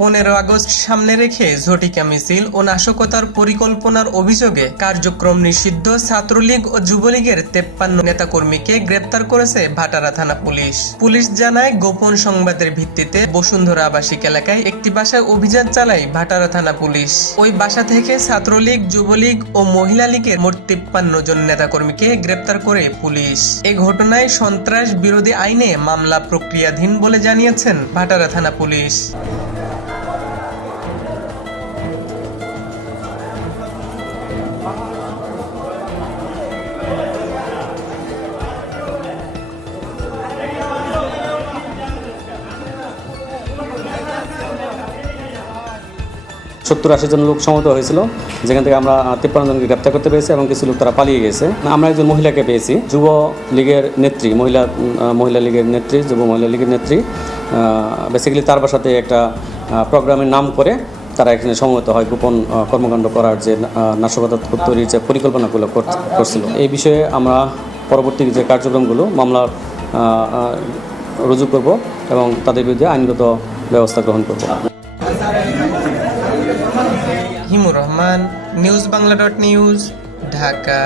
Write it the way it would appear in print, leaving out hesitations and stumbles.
15 August সামনে রেখে ঝটিকা মিছিল ও নাশকতার পরিকল্পনার অভিযোগে কার্যক্রম নিষিদ্ধ ছাত্রলীগ ও যুবলীগের 53 নেতাকর্মীকে গ্রেপ্তার করেছে ভাটারা থানা পুলিশ। পুলিশ জানায়, গোপন সংবাদের ভিত্তিতে বসুন্ধরা আবাসিক এলাকায় একটি বাসায় অভিযান চালায় ভাটারা থানা পুলিশ। ওই বাসা থেকে ছাত্রলীগ, যুবলীগ ও মহিলা লীগের মোট 53 জন নেতাকর্মীকে গ্রেপ্তার করে পুলিশ। এ ঘটনায় সন্ত্রাস বিরোধী আইনে মামলা প্রক্রিয়াধীন বলে জানিয়েছেন ভাটারা থানা পুলিশ। সত্তর 80 জন লোক সমবেত হয়েছিল, যেখান থেকে আমরা 53 জনকে গ্রেপ্তার করতে পেরেছি এবং কিছু লোক তারা পালিয়ে গেছে। আমরা একজন মহিলাকে পেয়েছি, যুব লীগের নেত্রী, মহিলা লীগের নেত্রী, যুব মহিলা লীগের নেত্রী। বেসিক্যালি তার বাসাতে একটা প্রোগ্রামের নাম করে তারা এখানে সমবেত হয় গোপন কর্মকাণ্ড করার যে নাশকতা তৈরির যে পরিকল্পনাগুলো করছিল। এই বিষয়ে আমরা পরবর্তী যে কার্যক্রমগুলো মামলা রুজু করব এবং তাদের বিরুদ্ধে আইনগত ব্যবস্থা গ্রহণ করব। হিমুর রহমান, নিউজ বাংলা.নিউজ, ঢাকা।